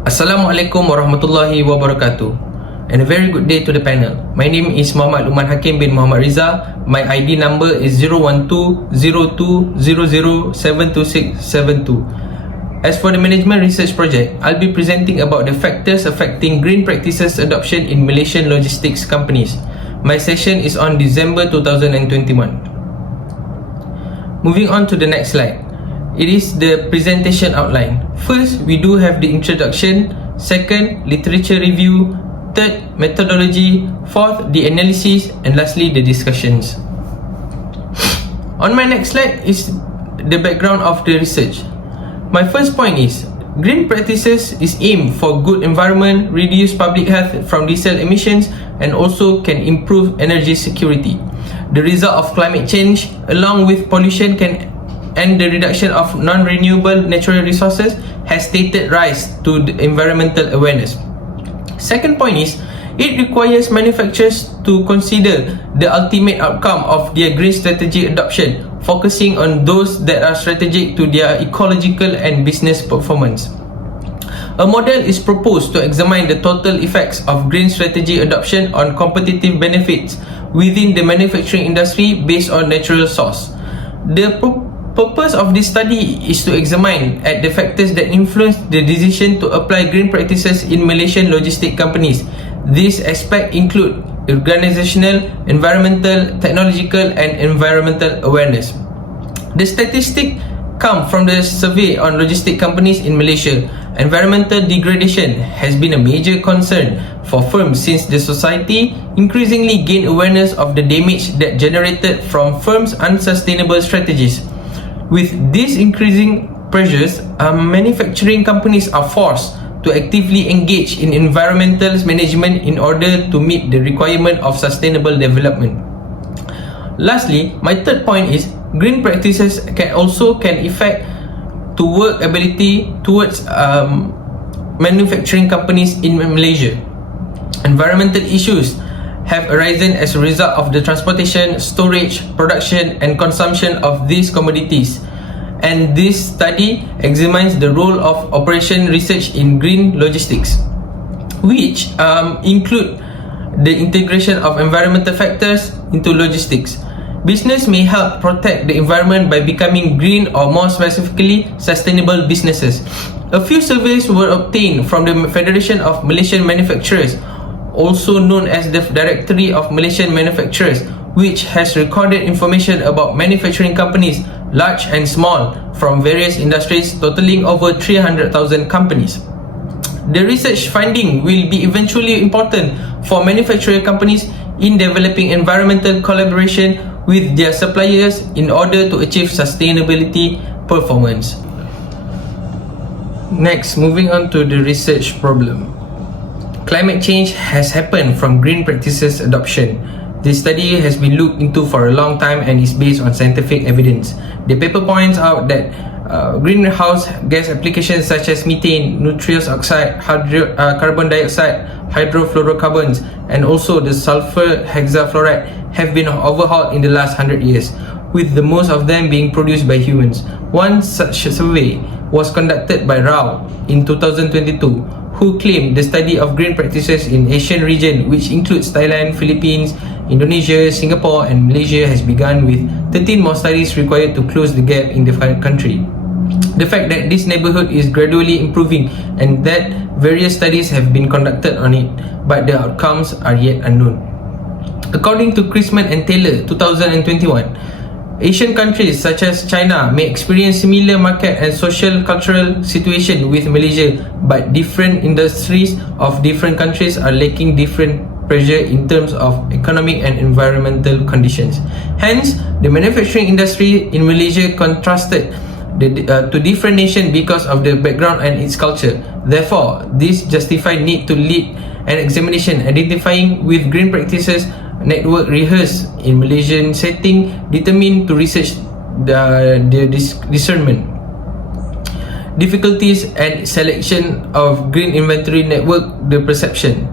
Assalamualaikum warahmatullahi wabarakatuh, and a very good day to the panel. My name is Muhammad Luman Hakim bin Muhammad Riza. My ID number is 0120200722672. As for the management research project, I'll be presenting about the factors affecting green practices adoption in Malaysian logistics companies. My session is on December 2021. Moving on to the next slide. It is the presentation outline. First, we do have the introduction. Second, literature review. Third, methodology. Fourth, the analysis. And lastly, the discussions. On my next slide is the background of the research. My first point is, green practices is aimed for good environment, reduce public health from diesel emissions, and also can improve energy security. The result of climate change, along with pollution and the reduction of non-renewable natural resources, has stated rise to the environmental awareness. Second point is, it requires manufacturers to consider the ultimate outcome of their green strategy adoption, focusing on those that are strategic to their ecological and business performance. A model is proposed to examine the total effects of green strategy adoption on competitive benefits within the manufacturing industry based on natural source. The purpose of this study is to examine at the factors that influence the decision to apply green practices in Malaysian logistic companies. These aspects include organizational, environmental, technological, and environmental awareness. The statistics come from the survey on logistic companies in Malaysia. Environmental degradation has been a major concern for firms since the society increasingly gained awareness of the damage that generated from firms' unsustainable strategies. With these increasing pressures, manufacturing companies are forced to actively engage in environmental management in order to meet the requirement of sustainable development. Lastly, my third point is, green practices can affect to work ability towards manufacturing companies in Malaysia. Environmental issues have arisen as a result of the transportation, storage, production, and consumption of these commodities. And this study examines the role of operation research in green logistics, which include the integration of environmental factors into logistics. Business may help protect the environment by becoming green or more specifically sustainable businesses. A few surveys were obtained from the Federation of Malaysian Manufacturers, also known as the Directory of Malaysian Manufacturers, which has recorded information about manufacturing companies, large and small, from various industries, totaling over 300,000 companies. The research finding will be eventually important for manufacturing companies in developing environmental collaboration with their suppliers in order to achieve sustainability performance. Next, moving on to the research problem. Climate change has happened from green practices adoption. This study has been looked into for a long time and is based on scientific evidence. The paper points out that greenhouse gas applications such as methane, nitrous oxide, carbon dioxide, hydrofluorocarbons, and also the sulfur hexafluoride have been overhauled in the last 100 years, with the most of them being produced by humans. One such survey was conducted by Rao in 2022, who claimed the study of green practices in Asian region, which includes Thailand, Philippines, Indonesia, Singapore, and Malaysia, has begun, with 13 more studies required to close the gap in the country. The fact that this neighborhood is gradually improving and that various studies have been conducted on it, but the outcomes are yet unknown. According to Chrisman and Taylor 2021, Asian countries such as China may experience similar market and social cultural situation with Malaysia, but different industries of different countries are lacking different pressure in terms of economic and environmental conditions. Hence, the manufacturing industry in Malaysia contrasted to different nations because of the background and its culture. Therefore, this justified need to lead an examination identifying with green practices network rehearsed in Malaysian setting, determined to research the discernment, difficulties and selection of green inventory network, the perception,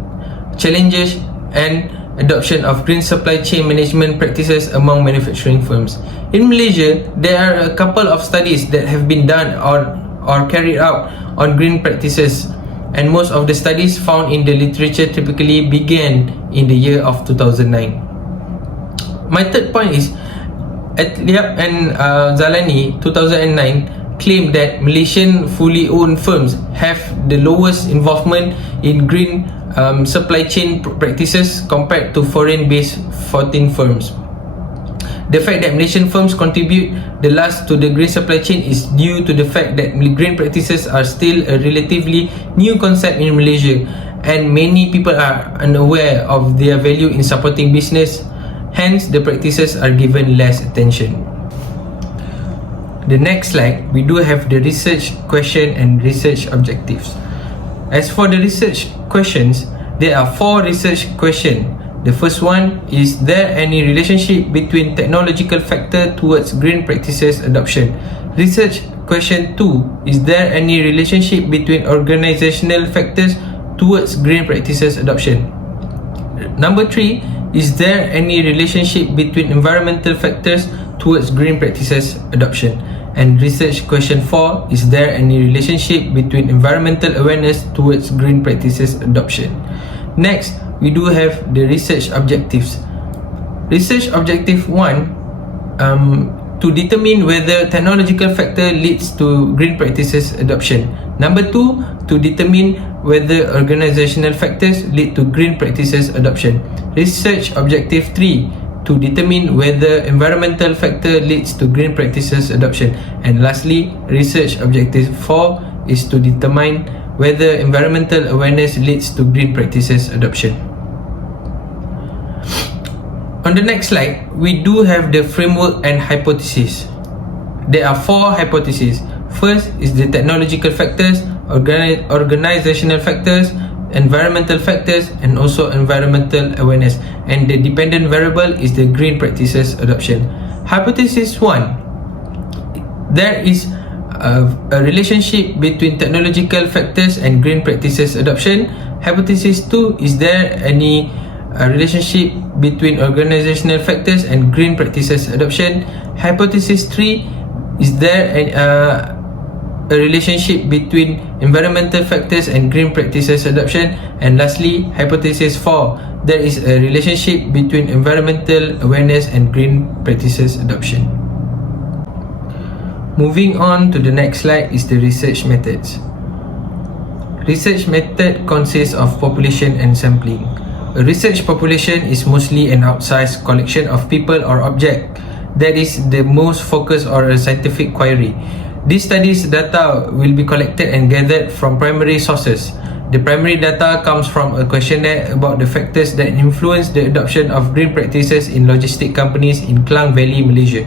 challenges and adoption of green supply chain management practices among manufacturing firms. In Malaysia, there are a couple of studies that have been done or carried out on green practices and most of the studies found in the literature typically began in the year of 2009. My third point is Atliab and Zalani 2009 claimed that Malaysian fully owned firms have the lowest involvement in green supply chain practices compared to foreign-based 14 firms. The fact that Malaysian firms contribute the last to the green supply chain is due to the fact that green practices are still a relatively new concept in Malaysia, and many people are unaware of their value in supporting business. Hence, the practices are given less attention. The next slide, we do have the research question and research objectives. As for the research questions, there are 4 research questions. The first one is there any relationship between technological factor towards green practices adoption? Research question 2, is there any relationship between organizational factors towards green practices adoption? Number 3, is there any relationship between environmental factors towards green practices adoption? And research question 4, is there any relationship between environmental awareness towards green practices adoption? Next, we do have the research objectives. Research objective 1, to determine whether technological factor leads to green practices adoption. Number 2, to determine whether organizational factors lead to green practices adoption. Research objective 3, to determine whether environmental factor leads to green practices adoption. And lastly, research objective 4 is to determine whether environmental awareness leads to green practices adoption. On the next slide, we do have the framework and hypothesis. There are 4 hypotheses. First is the technological factors, organizational factors, environmental factors, and also environmental awareness. And the dependent variable is the green practices adoption. Hypothesis 1, there is a relationship between technological factors and green practices adoption. Hypothesis 2, is there any relationship between organizational factors and green practices adoption? Hypothesis 3, is there a relationship between environmental factors and green practices adoption? And lastly, hypothesis 4, there is a relationship between environmental awareness and green practices adoption. Moving on to the next slide is the research methods. Research method consists of population and sampling. A research population is mostly an outsized collection of people or objects that is the most focused on a scientific query. These studies data will be collected and gathered from primary sources. The primary data comes from a questionnaire about the factors that influence the adoption of green practices in logistic companies in Klang Valley, Malaysia.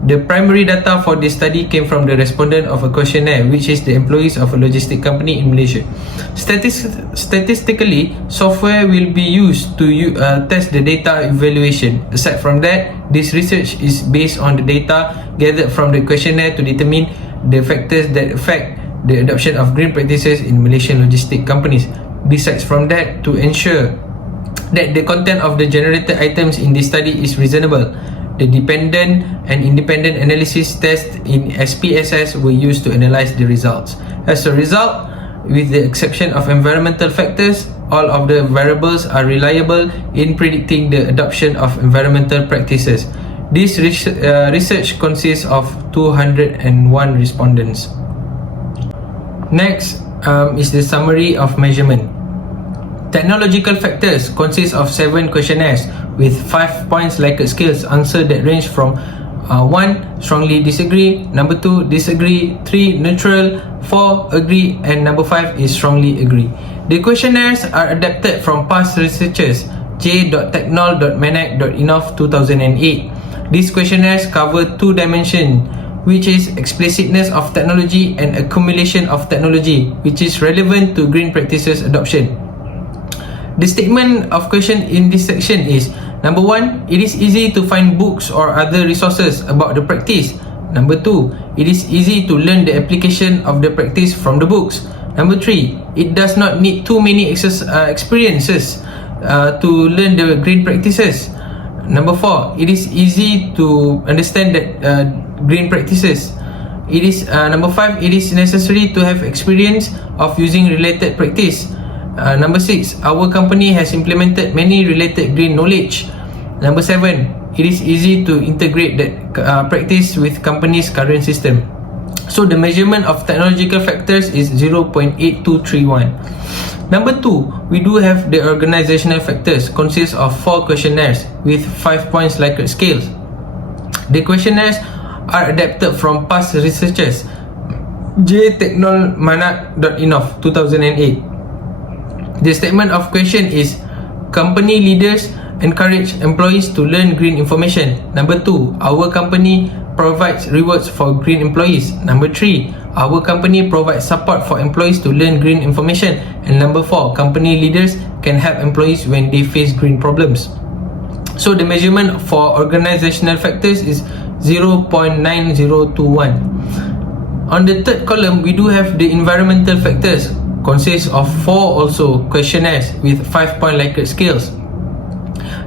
The primary data for this study came from the respondent of a questionnaire, which is the employees of a logistic company in Malaysia. Statistically, software will be used to test the data evaluation. Aside from that, this research is based on the data gathered from the questionnaire to determine the factors that affect the adoption of green practices in Malaysian logistic companies. Besides from that, to ensure that the content of the generated items in this study is reasonable, the dependent and independent analysis tests in SPSS were used to analyze the results. As a result, with the exception of environmental factors, all of the variables are reliable in predicting the adoption of environmental practices. This research consists of 201 respondents. Next is the summary of measurement. Technological factors consist of 7 questionnaires with 5 points Likert scales answer that range from 1, strongly disagree, number 2, disagree, 3, neutral, 4, agree, and number 5 is strongly agree. The questionnaires are adapted from past researchers j.technol.manac.inov 2008. These questionnaires cover 2 dimensions, which is explicitness of technology and accumulation of technology, which is relevant to green practices adoption. The statement of question in this section is: number 1, it is easy to find books or other resources about the practice. Number 2, it is easy to learn the application of the practice from the books. Number 3, it does not need too many experiences to learn the green practices. Number 4, it is easy to understand that green practices. It is number 5. It is necessary to have experience of using related practice. Number 6. Our company has implemented many related green knowledge. Number 7. It is easy to integrate that practice with company's current system. So the measurement of technological factors is 0.8231. Number 2, we do have the organizational factors, consists of 4 questionnaires with 5 points Likert scales. The questionnaires are adapted from past researchers. Technolomanat.inov 2008. The statement of question is, company leaders encourage employees to learn green information. Number 2, our company provides rewards for green employees. Number 3, our company provides support for employees to learn green information. And number 4, company leaders can help employees when they face green problems. So the measurement for organizational factors is 0.9021. On the third column, we do have the environmental factors, consists of 4 also questionnaires with 5-point Likert scales.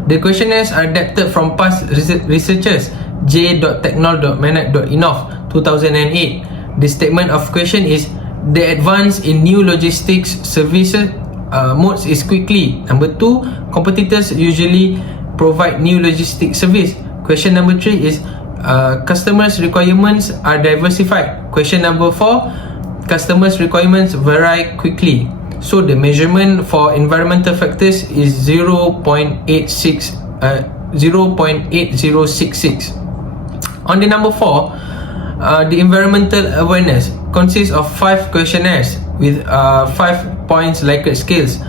The questionnaires are adapted from past researchers, Technol.manat.inov 2008. The statement of question is, the advance in new logistics services modes is quickly. Number 2, competitors usually provide new logistics service. Question number 3 is, customers' requirements are diversified. Question number 4, customers' requirements vary quickly. So the measurement for environmental factors is 0.8066. On the number 4, the environmental awareness consists of 5 questionnaires with 5 points Likert scales.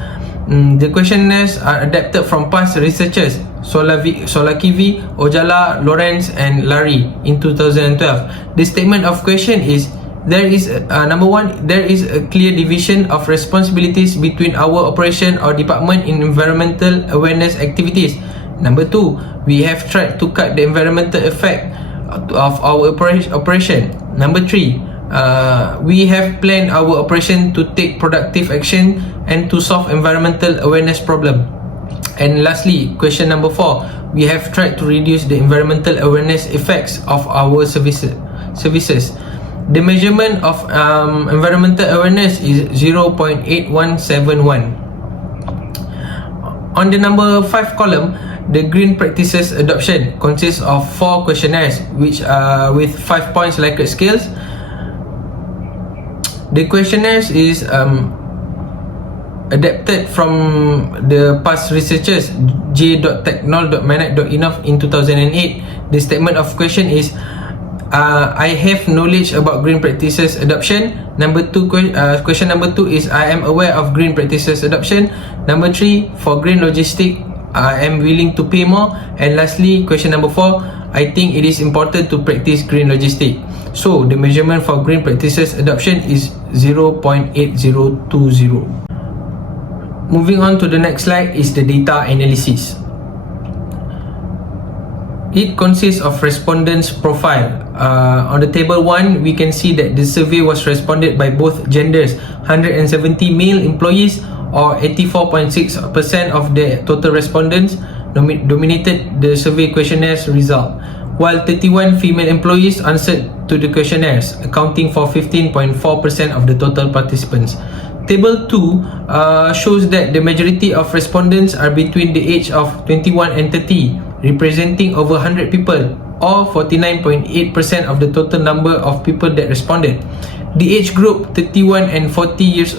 The questionnaires are adapted from past researchers, Solakivi, Ojala, Lawrence and Larry in 2012. The statement of question is, there is number 1, there is a clear division of responsibilities between our operation or department in environmental awareness activities. Number 2, we have tried to cut the environmental effect of our operation. Number 3, we have planned our operation to take productive action and to solve environmental awareness problem. And lastly, question number 4, we have tried to reduce the environmental awareness effects of our services. The measurement of environmental awareness is 0.8171. On the number 5 column, the green practices adoption consists of 4 questionnaires which with 5 points Likert scales. The questionnaires is adapted from the past researchers, Technol.manat.inov in 2008. The statement of question is, I have knowledge about green practices adoption. Number 2, question number 2 is, I am aware of green practices adoption. Number 3, for green logistic, I am willing to pay more. And lastly, question number 4, I think it is important to practice green logistic. So the measurement for green practices adoption is 0.8020. Moving on to the next slide is the data analysis. It consists of respondents' profile. On the table 1, we can see that the survey was responded by both genders. 170 male employees, or 84.6% of the total respondents, dominated the survey questionnaires result, while 31 female employees answered to the questionnaires, accounting for 15.4% of the total participants. Table 2 shows that the majority of respondents are between the age of 21 and 30, representing over 100 people, or 49.8% of the total number of people that responded. The age group 31 and 40 years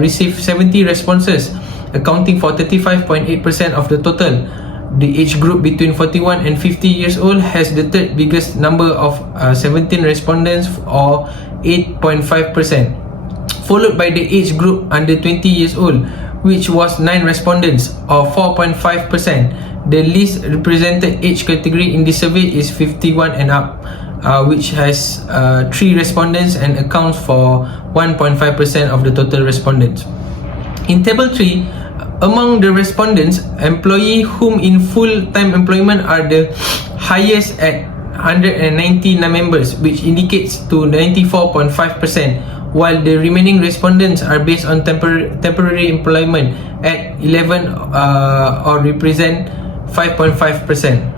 received 70 responses, accounting for 35.8% of the total. The age group between 41 and 50 years old has the third biggest number of 17 respondents, or 8.5%, followed by the age group under 20 years old, which was 9 respondents, or 4.5%. The least represented age category in this survey is 51 and up, which has 3 respondents and accounts for 1.5% of the total respondents. In table 3, among the respondents, employees whom in full-time employment are the highest at 190 members, which indicates to 94.5%, while the remaining respondents are based on temporary employment at 11 or represent 5.5%.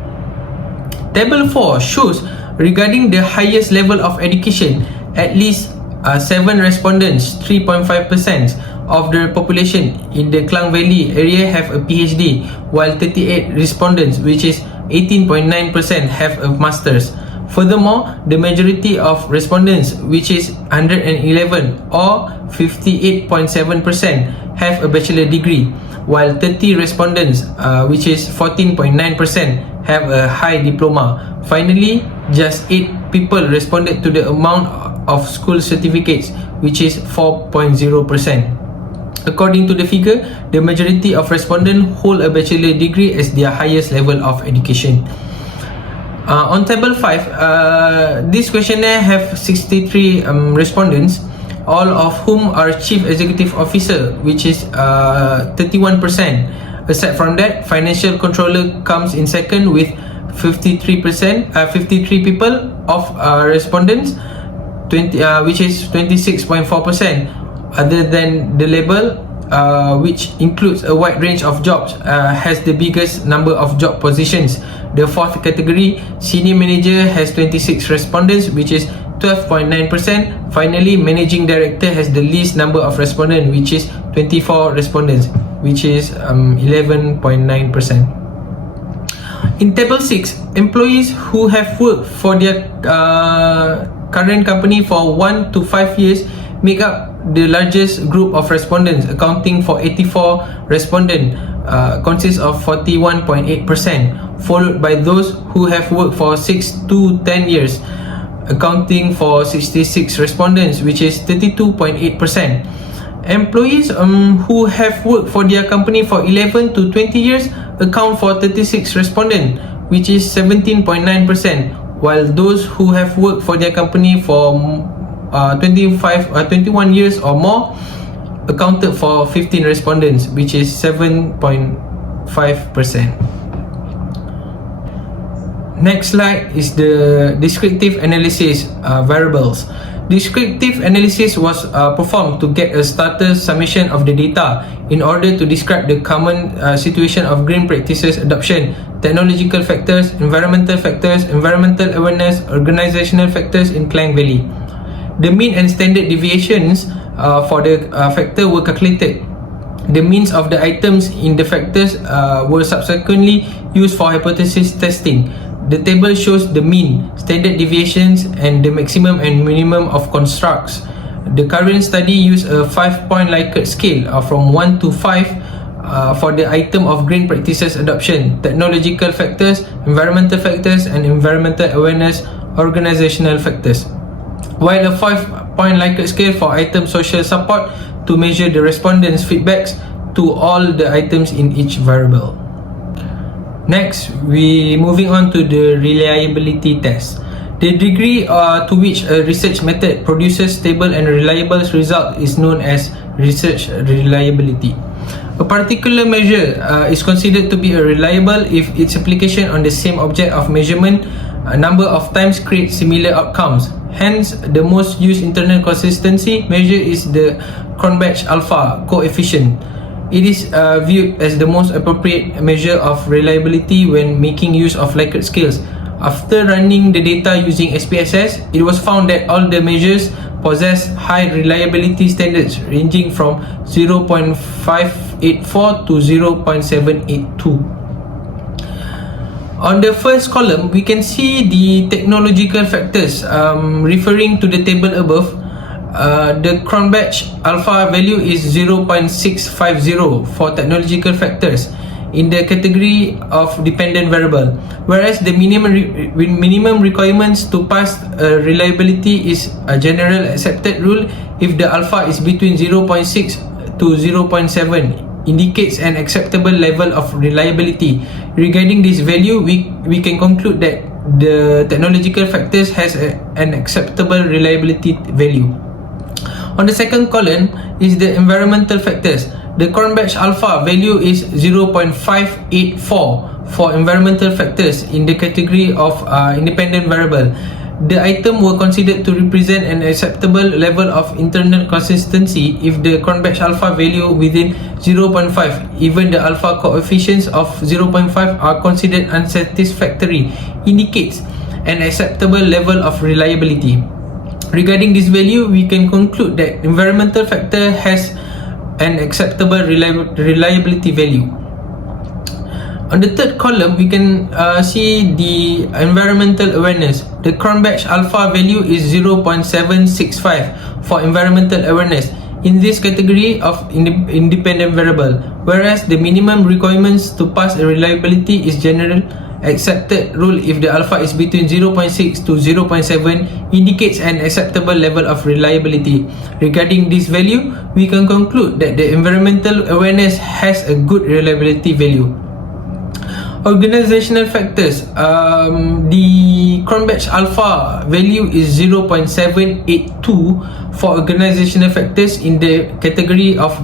Table 4 shows Regarding the highest level of education, at least 7 respondents, 3.5% of the population in the Klang Valley area have a PhD, while 38 respondents, which is 18.9%, have a master's. Furthermore, the majority of respondents, which is 111 or 58.7%, have a bachelor degree, while 30 respondents, which is 14.9%, have a high diploma. Finally, just 8 people responded to the amount of school certificates, which is 4.0%. According to the figure, the majority of respondents hold a bachelor degree as their highest level of education. On table 5, this questionnaire have 63 respondents, all of whom are Chief Executive Officer, which is 31%. Aside from that, Financial Controller comes in second with 53%, 53 people of respondents, which is 26.4%. Other than the label, which includes a wide range of jobs, has the biggest number of job positions. The fourth category, Senior Manager, has 26 respondents, which is 12.9%. Finally, Managing Director has the least number of respondents, which is 24 respondents, which is 11.9%. In table 6, employees who have worked for their current company for 1 to 5 years make up the largest group of respondents, accounting for 84 respondents, consists of 41.8%, followed by those who have worked for 6 to 10 years, accounting for 66 respondents, which is 32.8%. Employees who have worked for their company for 11 to 20 years account for 36 respondents, which is 17.9%, while those who have worked for their company for 21 years or more accounted for 15 respondents, which is 7.5%. Next slide is the descriptive analysis variables. Descriptive analysis was performed to get a starter summation of the data in order to describe the common situation of green practices adoption, technological factors, environmental awareness, organizational factors in Klang Valley. The mean and standard deviations for the factor were calculated. The means of the items in the factors were subsequently used for hypothesis testing. The table shows the mean, standard deviations, and the maximum and minimum of constructs. The current study used a 5-point Likert scale from 1 to 5 for the item of green practices adoption, technological factors, environmental factors, and environmental awareness, organizational factors. While a 5-point Likert scale for item social support to measure the respondents' feedbacks to all the items in each variable. Next, we moving on to the reliability test. The degree to which a research method produces stable and reliable results is known as research reliability. A particular measure is considered to be reliable if its application on the same object of measurement a number of times creates similar outcomes. Hence, the most used internal consistency measure is the Cronbach alpha coefficient. It is viewed as the most appropriate measure of reliability when making use of Likert scales. After running the data using SPSS, it was found that all the measures possess high reliability standards ranging from 0.584 to 0.782. On the first column, we can see the technological factors referring to the table above. The Cronbach alpha value is 0.650 for technological factors in the category of dependent variable, whereas the minimum requirements to pass reliability is a general accepted rule. If the alpha is between 0.6 to 0.7, indicates an acceptable level of reliability. Regarding this value, we can conclude that the technological factors has an acceptable reliability value. On the second column is the environmental factors. The Cronbach alpha value is 0.584 for environmental factors in the category of independent variable. The item were considered to represent an acceptable level of internal consistency if the Cronbach alpha value within 0.5, even the alpha coefficients of 0.5 are considered unsatisfactory, indicates and acceptable level of reliability. Regarding this value, we can conclude that environmental factor has an acceptable reliability value. On the third column, we can see the environmental awareness. The Cronbach alpha value is 0.765 for environmental awareness in this category of independent variable, whereas the minimum requirements to pass a reliability is general accepted rule if the alpha is between 0.6 to 0.7 indicates an acceptable level of reliability. Regarding this value, we can conclude that the environmental awareness has a good reliability value. Organizational factors. The Cronbach alpha value is 0.782 for organizational factors in the category of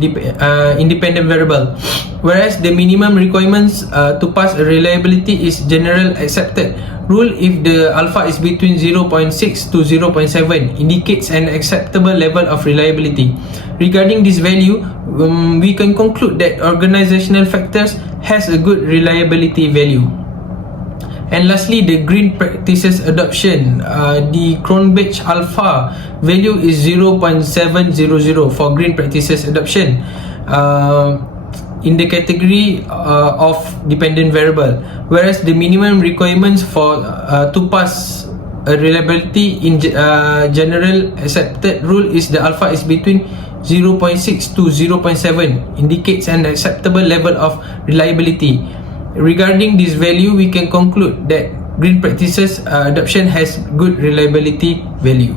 independent variable, whereas the minimum requirements to pass a reliability is general accepted rule if the alpha is between 0.6 to 0.7 indicates an acceptable level of reliability. Regarding this value, we can conclude that organizational factors has a good reliability value. And lastly, the green practices adoption. The Cronbach alpha value is 0.700 for green practices adoption in the category of dependent variable, whereas the minimum requirements for to pass a reliability in general accepted rule is the alpha is between 0.6 to 0.7 indicates an acceptable level of reliability. Regarding this value, we can conclude that green practices adoption has good reliability value.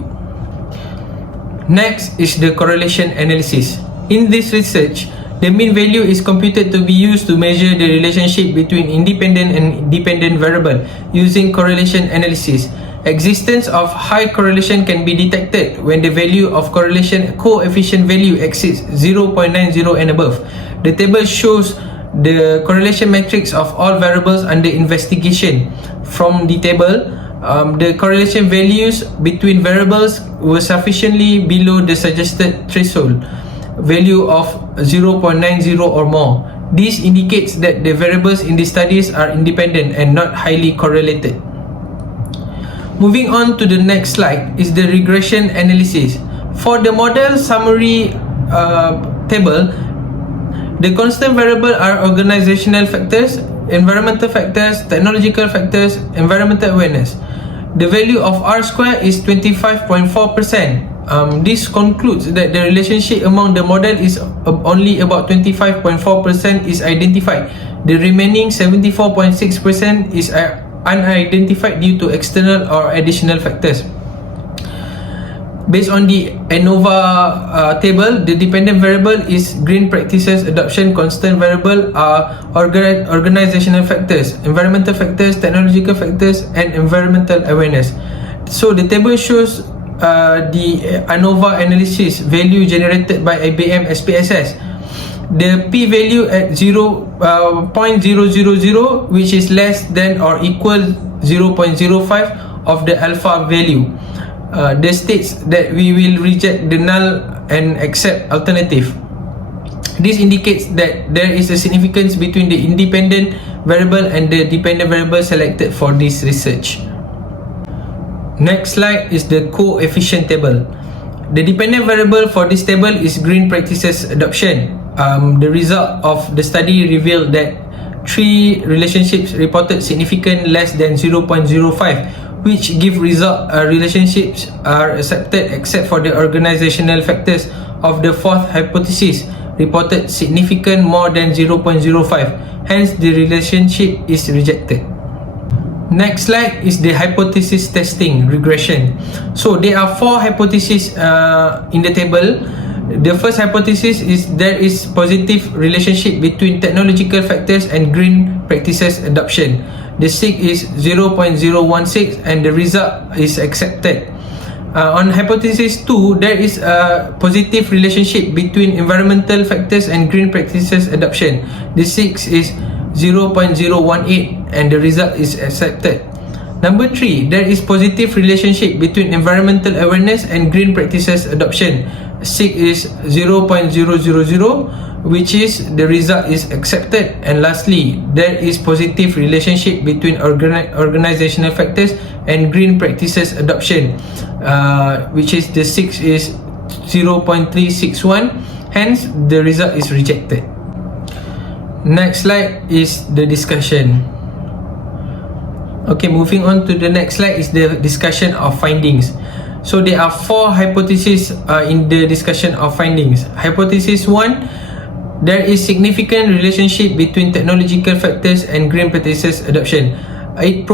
Next is the correlation analysis. In this research, the mean value is computed to be used to measure the relationship between independent and dependent variable using correlation analysis. Existence of high correlation can be detected when the value of correlation coefficient value exceeds 0.90 and above. The table shows the correlation matrix of all variables under investigation. From the table, the correlation values between variables were sufficiently below the suggested threshold value of 0.90 or more. This indicates that the variables in the studies are independent and not highly correlated. Moving on to the next slide is the regression analysis. For the model summary table, the constant variable are organizational factors, environmental factors, technological factors, environmental awareness. The value of R square is 25.4%. This concludes that the relationship among the model is only about 25.4% is identified. The remaining 74.6% is unidentified due to external or additional factors. Based on the ANOVA table, the dependent variable is green practices adoption, constant variable are organizational factors, environmental factors, technological factors, and environmental awareness. So the table shows the ANOVA analysis value generated by IBM SPSS. The p-value at 0.000, which is less than or equal 0.05 of the alpha value, states that we will reject the null and accept alternative. This indicates that there is a significance between the independent variable and the dependent variable selected for this research. Next slide is the coefficient table. The dependent variable for this table is green practices adoption. The result of the study revealed that 3 relationships reported significant less than 0.05, which give result relationships are accepted except for the organizational factors of the fourth hypothesis reported significant more than 0.05. Hence, the relationship is rejected. Next slide is the hypothesis testing regression. So there are 4 hypotheses in the table. The first hypothesis is there is positive relationship between technological factors and green practices adoption. The sig is 0.016 and the result is accepted. On hypothesis 2, there is a positive relationship between environmental factors and green practices adoption. The sig is 0.018 and the result is accepted. Number 3, there is positive relationship between environmental awareness and green practices adoption. 6 is 0.000, which is the result is accepted. And lastly, there is positive relationship between organizational factors and green practices adoption, which is the 6 is 0.361, hence the result is rejected. Next slide is the discussion. Okay, moving on to the next slide is the discussion of findings. So there are 4 hypotheses in the discussion of findings. Hypothesis 1, there is significant relationship between technological factors and green practices adoption. In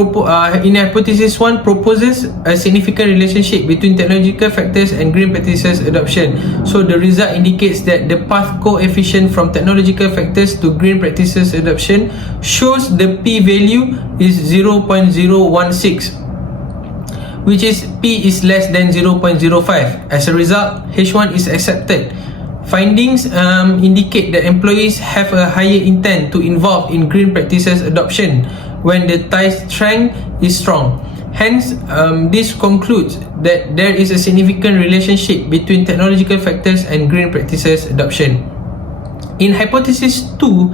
hypothesis 1 proposes a significant relationship between technological factors and green practices adoption. So the result indicates that the path coefficient from technological factors to green practices adoption shows the p-value is 0.016, which is p is less than 0.05. As a result, H1 is accepted. Findings indicate that employees have a higher intent to involve in green practices adoption when the tie strength is strong. Hence, this concludes that there is a significant relationship between technological factors and green practices adoption. In hypothesis 2,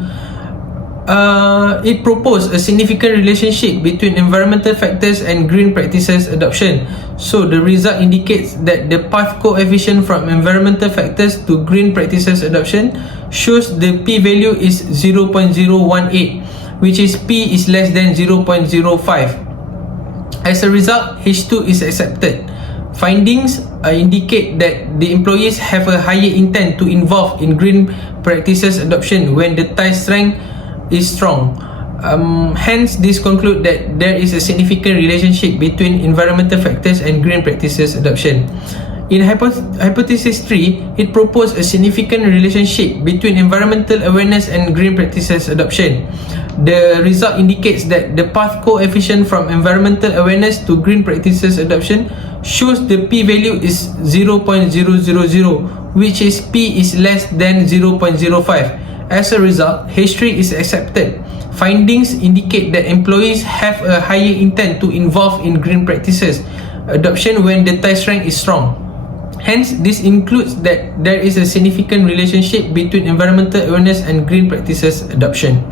it proposed a significant relationship between environmental factors and green practices adoption. So the result indicates that the path coefficient from environmental factors to green practices adoption shows the p-value is 0.018, which is p is less than 0.05. As a result, H2 is accepted. Findings indicate that the employees have a higher intent to involve in green practices adoption when the tie strength is strong. Hence, this conclude that there is a significant relationship between environmental factors and green practices adoption. In hypothesis 3, it proposed a significant relationship between environmental awareness and green practices adoption. The result indicates that the path coefficient from environmental awareness to green practices adoption shows the p-value is 0.000, which is p is less than 0.05. As a result, H3 is accepted. Findings indicate that employees have a higher intent to involve in green practices adoption when the tie strength is strong. Hence, this includes that there is a significant relationship between environmental awareness and green practices adoption.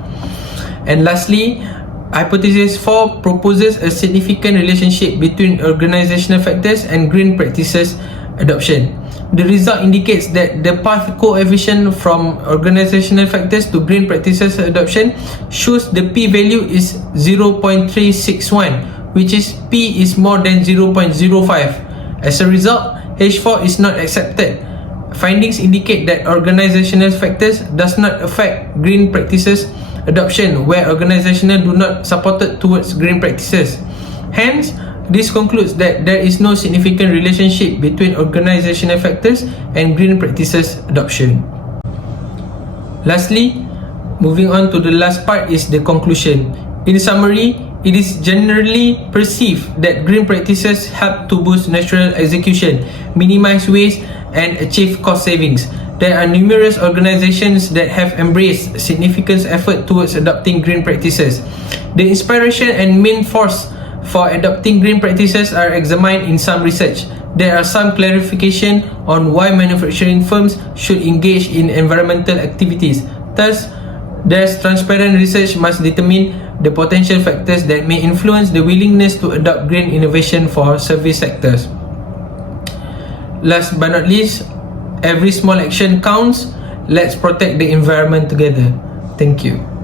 And lastly, hypothesis 4 proposes a significant relationship between organizational factors and green practices adoption. The result indicates that the path coefficient from organizational factors to green practices adoption shows the p-value is 0.361, which is p is more than 0.05. As a result, H4 is not accepted. Findings indicate that organizational factors does not affect green practices adoption where organizations do not support towards green practices. Hence, this concludes that there is no significant relationship between organizational factors and green practices adoption. Lastly, moving on to the last part is the conclusion. In summary, it is generally perceived that green practices help to boost natural execution, minimize waste, and achieve cost savings. There are numerous organizations that have embraced significant effort towards adopting green practices. The inspiration and main force for adopting green practices are examined in some research. There are some clarification on why manufacturing firms should engage in environmental activities. Thus, there's transparent research must determine the potential factors that may influence the willingness to adopt green innovation for service sectors. Last but not least, every small action counts. Let's protect the environment together. Thank you.